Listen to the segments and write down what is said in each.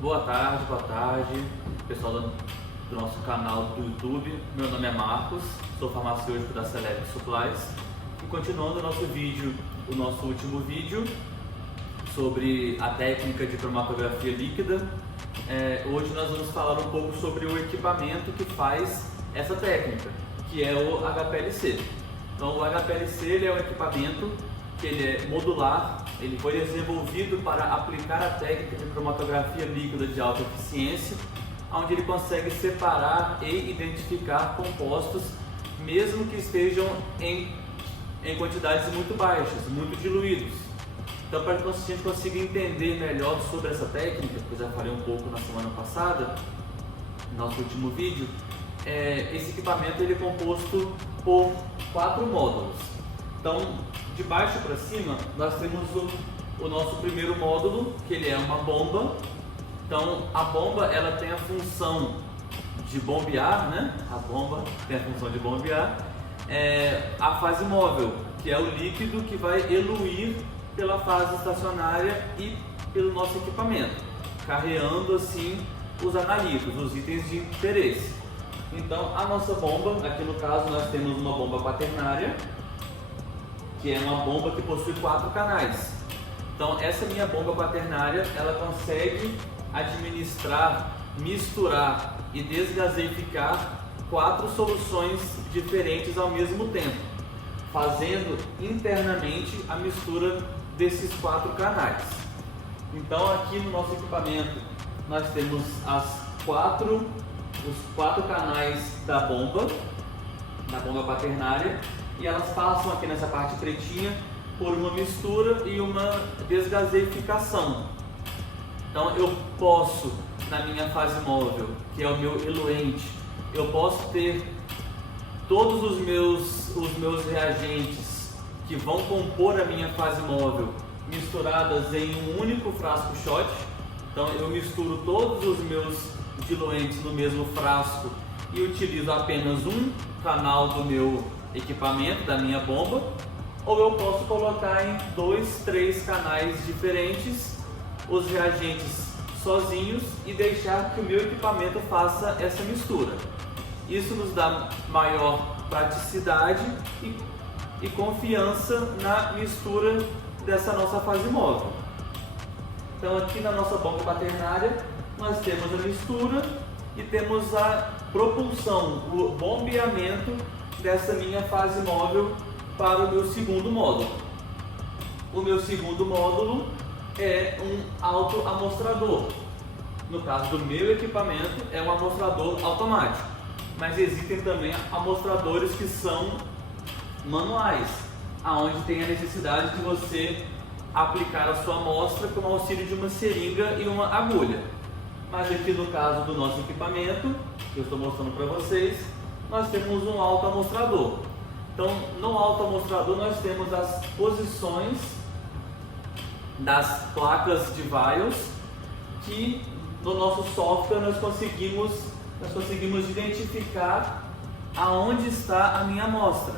Boa tarde, pessoal do nosso canal do YouTube. Meu nome é Marcos, sou farmacêutico da Select Supplies e continuando o nosso último vídeo sobre a técnica de cromatografia líquida, hoje nós vamos falar um pouco sobre o equipamento que faz essa técnica, que é o HPLC. Então o HPLC ele é um equipamento que ele é modular, ele foi desenvolvido para aplicar a técnica de cromatografia líquida de alta eficiência, onde ele consegue separar e identificar compostos, mesmo que estejam em quantidades muito baixas, muito diluídos. Então, para que a gente consiga entender melhor sobre essa técnica, que eu já falei um pouco na semana passada, no nosso último vídeo, esse equipamento ele é composto por 4 módulos. Então, de baixo para cima, nós temos o nosso primeiro módulo, que ele é uma bomba. Então, a bomba ela tem a função de bombear, né? A bomba tem a função de bombear a fase móvel, que é o líquido que vai eluir pela fase estacionária e pelo nosso equipamento, carreando assim os analitos, os itens de interesse. Então, a nossa bomba, aqui no caso nós temos uma bomba quaternária, que é uma bomba que possui 4 canais. Então essa minha bomba quaternária, ela consegue administrar, misturar e desgaseificar 4 soluções diferentes ao mesmo tempo, fazendo internamente a mistura desses 4 canais. Então aqui no nosso equipamento nós temos os 4 canais da bomba quaternária, e elas passam aqui nessa parte pretinha por uma mistura e uma desgaseificação. Então eu posso, na minha fase móvel, que é o meu eluente, eu posso ter todos os meus reagentes que vão compor a minha fase móvel misturadas em um único frasco shot. Então eu misturo todos os meus diluentes no mesmo frasco e utilizo apenas um canal do meu equipamento, da minha bomba, ou eu posso colocar em 2, 3 canais diferentes os reagentes sozinhos e deixar que o meu equipamento faça essa mistura. Isso nos dá maior praticidade e confiança na mistura dessa nossa fase móvel. Então aqui na nossa bomba quaternária nós temos a mistura e temos a propulsão, o bombeamento dessa minha fase móvel para o meu segundo módulo. O meu segundo módulo é um autoamostrador. No caso do meu equipamento é um amostrador automático, mas existem também amostradores que são manuais, aonde tem a necessidade de você aplicar a sua amostra com o auxílio de uma seringa e uma agulha. Mas aqui no caso do nosso equipamento, que eu estou mostrando para vocês, nós temos um autoamostrador. Então, no autoamostrador nós temos as posições das placas de vials, que no nosso software nós conseguimos identificar aonde está a minha amostra.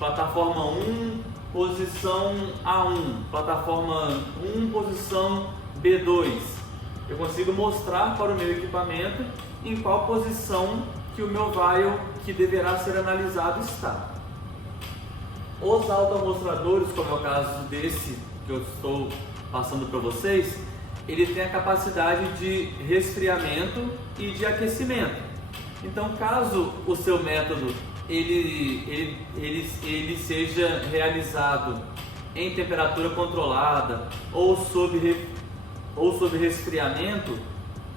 Plataforma 1, posição A1, plataforma 1, posição B2. Eu consigo mostrar para o meu equipamento em qual posição que o meu vial que deverá ser analisado está. Os autoamostradores, como é o caso desse que eu estou passando para vocês, ele tem a capacidade de resfriamento e de aquecimento. Então, caso o seu método ele seja realizado em temperatura controlada ou sob resfriamento,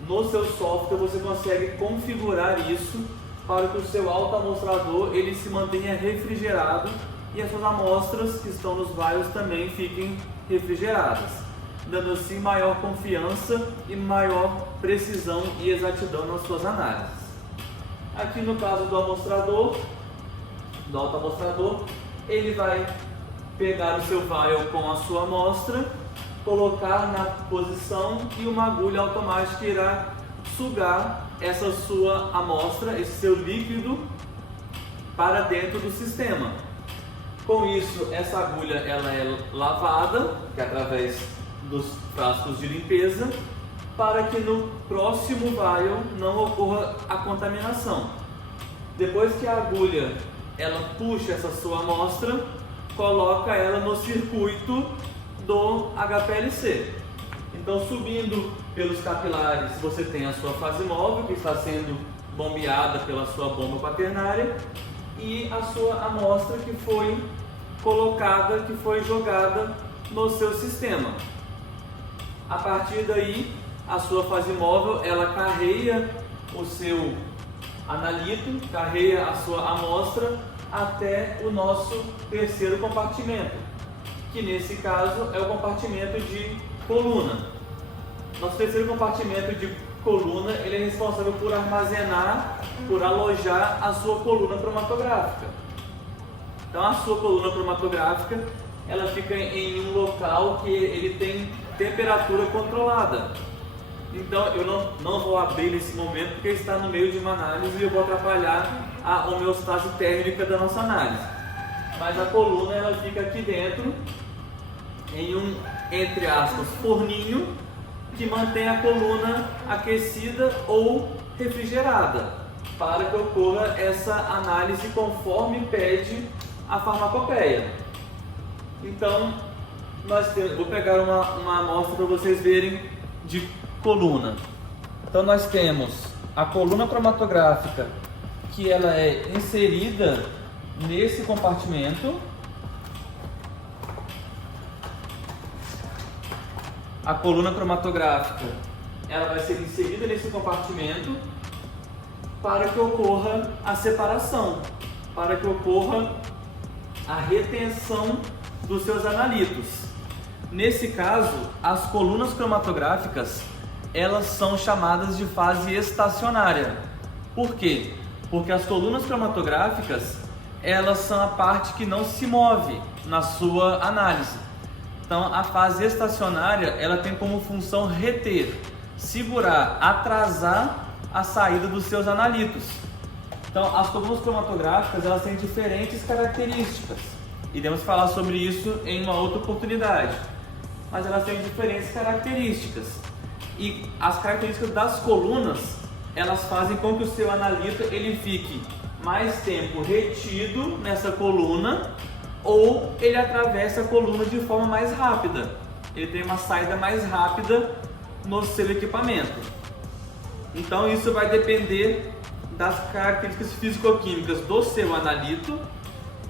no seu software você consegue configurar isso para que o seu autoamostrador ele se mantenha refrigerado e as suas amostras que estão nos vials também fiquem refrigeradas, dando assim maior confiança e maior precisão e exatidão nas suas análises. Aqui no caso do autoamostrador, ele vai pegar o seu vial com a sua amostra, colocar na posição e uma agulha automática irá sugar essa sua amostra, esse seu líquido, para dentro do sistema. Com isso, essa agulha ela é lavada, que é através dos frascos de limpeza, para que no próximo vial não ocorra a contaminação. Depois que a agulha ela puxa essa sua amostra, coloca ela no circuito do HPLC. Então, subindo pelos capilares, você tem a sua fase móvel, que está sendo bombeada pela sua bomba quaternária, e a sua amostra que foi colocada, que foi jogada no seu sistema. A partir daí, a sua fase móvel, ela carreia o seu analito, carreia a sua amostra até o nosso terceiro compartimento, que nesse caso é o compartimento de coluna. Nosso terceiro compartimento de coluna, ele é responsável por armazenar, por alojar a sua coluna cromatográfica. Então a sua coluna cromatográfica, ela fica em um local que ele tem temperatura controlada. Então eu não vou abrir nesse momento porque está no meio de uma análise e eu vou atrapalhar a homeostase térmica da nossa análise. Mas a coluna, ela fica aqui dentro em um, entre aspas, forninho que mantém a coluna aquecida ou refrigerada para que ocorra essa análise conforme pede a farmacopeia. Então, vou pegar uma amostra para vocês verem de coluna. Então nós temos a coluna cromatográfica, que ela é inserida nesse compartimento. A coluna cromatográfica, ela vai ser inserida nesse compartimento para que ocorra a separação, para que ocorra a retenção dos seus analitos. Nesse caso, as colunas cromatográficas, elas são chamadas de fase estacionária. Por quê? Porque as colunas cromatográficas, elas são a parte que não se move na sua análise. Então, a fase estacionária, ela tem como função reter, segurar, atrasar a saída dos seus analitos. Então, as colunas cromatográficas, elas têm diferentes características. Iremos falar sobre isso em uma outra oportunidade. Mas elas têm diferentes características. E as características das colunas, elas fazem com que o seu analito ele fique mais tempo retido nessa coluna, ou ele atravessa a coluna de forma mais rápida. Ele tem uma saída mais rápida no seu equipamento. Então isso vai depender das características físico-químicas do seu analito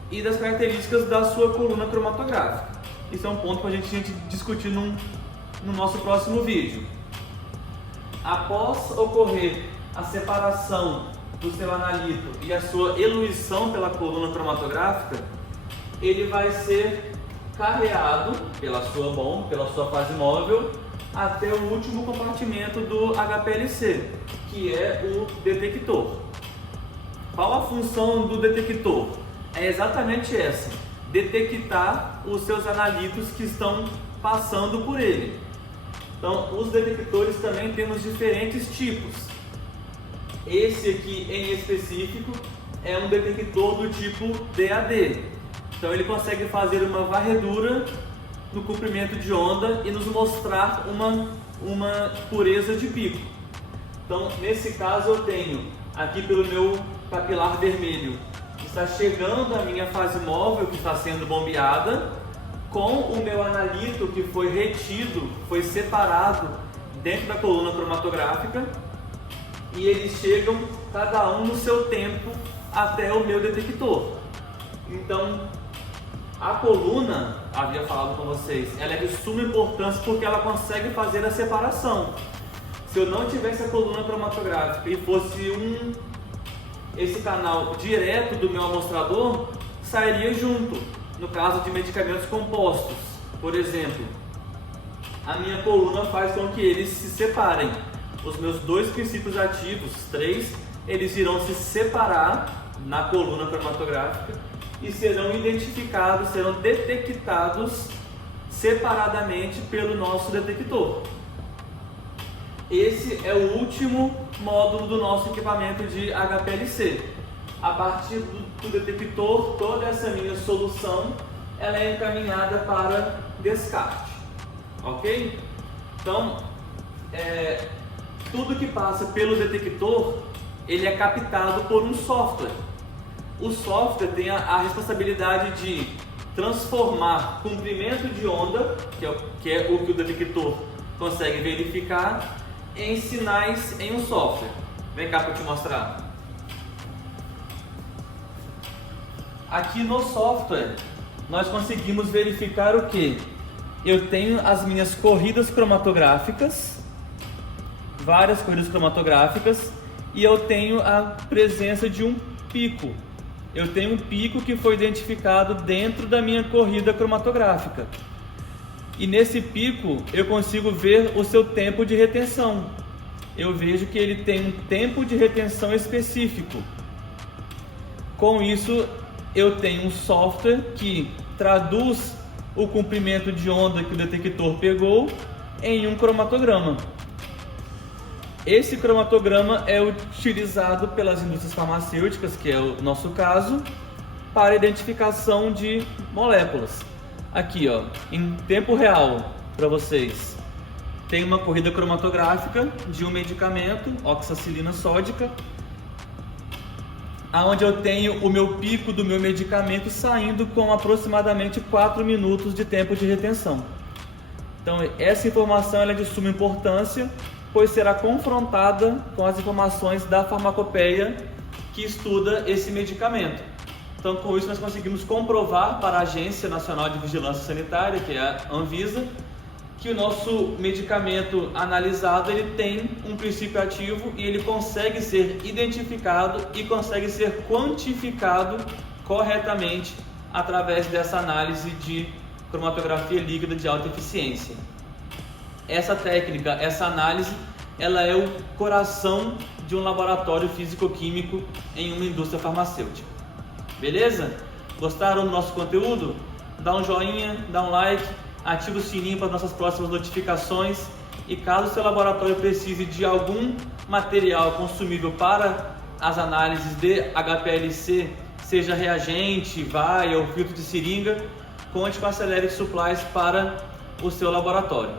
e das características da sua coluna cromatográfica. Isso é um ponto para a gente discutir no nosso próximo vídeo. Após ocorrer a separação do seu analito e a sua eluição pela coluna cromatográfica, ele vai ser carreado pela sua bomba, pela sua fase móvel, até o último compartimento do HPLC, que é o detector. Qual a função do detector? É exatamente essa: detectar os seus analitos que estão passando por ele. Então, os detectores também temos diferentes tipos. Esse aqui em específico é um detector do tipo DAD. Então ele consegue fazer uma varredura no comprimento de onda e nos mostrar uma pureza de pico. Então nesse caso eu tenho aqui pelo meu capilar vermelho, está chegando a minha fase móvel que está sendo bombeada, com o meu analito que foi retido, foi separado dentro da coluna cromatográfica, e eles chegam cada um no seu tempo até o meu detector. Então a coluna, havia falado com vocês, ela é de suma importância porque ela consegue fazer a separação. Se eu não tivesse a coluna cromatográfica e fosse esse canal direto do meu amostrador, sairia junto. No caso de medicamentos compostos, por exemplo, a minha coluna faz com que eles se separem. Os meus dois princípios ativos, 3, eles irão se separar na coluna cromatográfica e serão identificados, serão detectados separadamente pelo nosso detector. Esse é o último módulo do nosso equipamento de HPLC. A partir do detector, toda essa minha solução ela é encaminhada para descarte, ok? Então, tudo que passa pelo detector, ele é captado por um software. O software tem a responsabilidade de transformar comprimento de onda, que é o que o detector consegue verificar, em sinais em um software. Vem cá para eu te mostrar. Aqui no software, nós conseguimos verificar o que? Eu tenho as minhas corridas cromatográficas, várias corridas cromatográficas, e eu tenho a presença de um pico. Eu tenho um pico que foi identificado dentro da minha corrida cromatográfica. E nesse pico eu consigo ver o seu tempo de retenção. Eu vejo que ele tem um tempo de retenção específico. Com isso, eu tenho um software que traduz o comprimento de onda que o detector pegou em um cromatograma. Esse cromatograma é utilizado pelas indústrias farmacêuticas, que é o nosso caso, para identificação de moléculas. Aqui, ó, em tempo real, para vocês, tem uma corrida cromatográfica de um medicamento, oxacilina sódica, onde eu tenho o meu pico do meu medicamento saindo com aproximadamente 4 minutos de tempo de retenção. Então, essa informação ela é de suma importância, pois será confrontada com as informações da farmacopeia que estuda esse medicamento. Então, com isso, nós conseguimos comprovar para a Agência Nacional de Vigilância Sanitária, que é a Anvisa, que o nosso medicamento analisado ele tem um princípio ativo e ele consegue ser identificado e consegue ser quantificado corretamente através dessa análise de cromatografia líquida de alta eficiência. Essa técnica, essa análise, ela é o coração de um laboratório físico-químico em uma indústria farmacêutica. Beleza? Gostaram do nosso conteúdo? Dá um joinha, dá um like, ativa o sininho para as nossas próximas notificações e caso o seu laboratório precise de algum material consumível para as análises de HPLC, seja reagente, vaia ou filtro de seringa, conte com a Celeric Supplies para o seu laboratório.